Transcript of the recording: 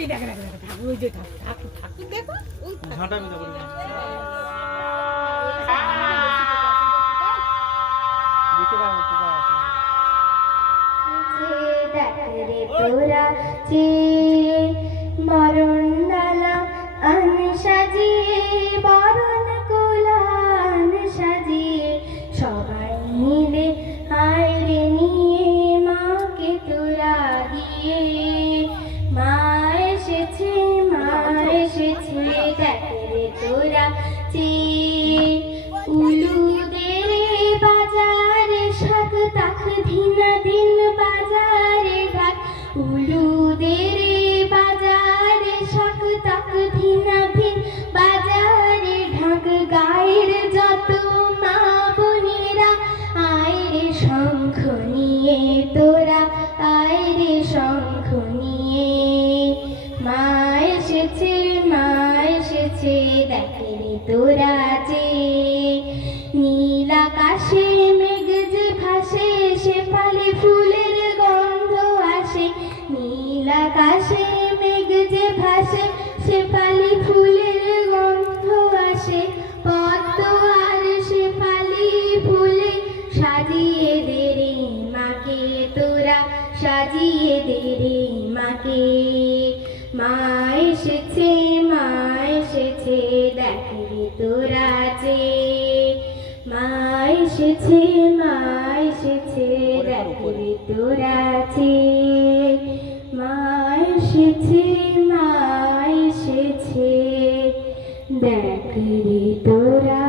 এই দেখো দেখো দেখো ঠাকুর, ওই যে ঠাকুর ঠাকুর ঠাকুর দেখো ওই ঝাঁটা মিলে করে দেখে দাও পোকা আছে। দেখরে তোরা যে বরণ ডালা আন সাজিয়ে, বরণ কোলান সাজিয়ে, সবাই মিলে আয়রে নিয়ে মাকে তোরা গিয়ে। মা এসেছে, মা এসেছে, দেখরে তোরা যে উলুদের বাজারে শাক তাক ধিনা দিন বাজারে ডাক, উলুদের বাজারে শাক তাক ধিনা দিন বাজারে ঢাক। গায়ের যত মা বোনেরা আয়রে শঙ্খ নিয়ে তোরা, আয়রে শঙ্খ নিয়ে। মা এসেছে, মা এসেছে, দেখরে তোরা যে নীল আকাশে মেঘ যে ভাসে, শেফালি ফুলের গন্ধ আসে। নীল আকাশে মেঘ যে ভাসে, শেফালি ফুলের গন্ধ আসে। পদ্ম আর শেফালি ফুলে সাজিয়ে দে রে মাকে তোরা, সাজিয়ে দে রে মাকে। মা এসেছে, মা এসেছে, দেখরে তোরা যে। মা এসেছে, মা এসেছে, দেখরে তোরা যে। মা এসেছে, মা এসেছে, দেখরে তোরা।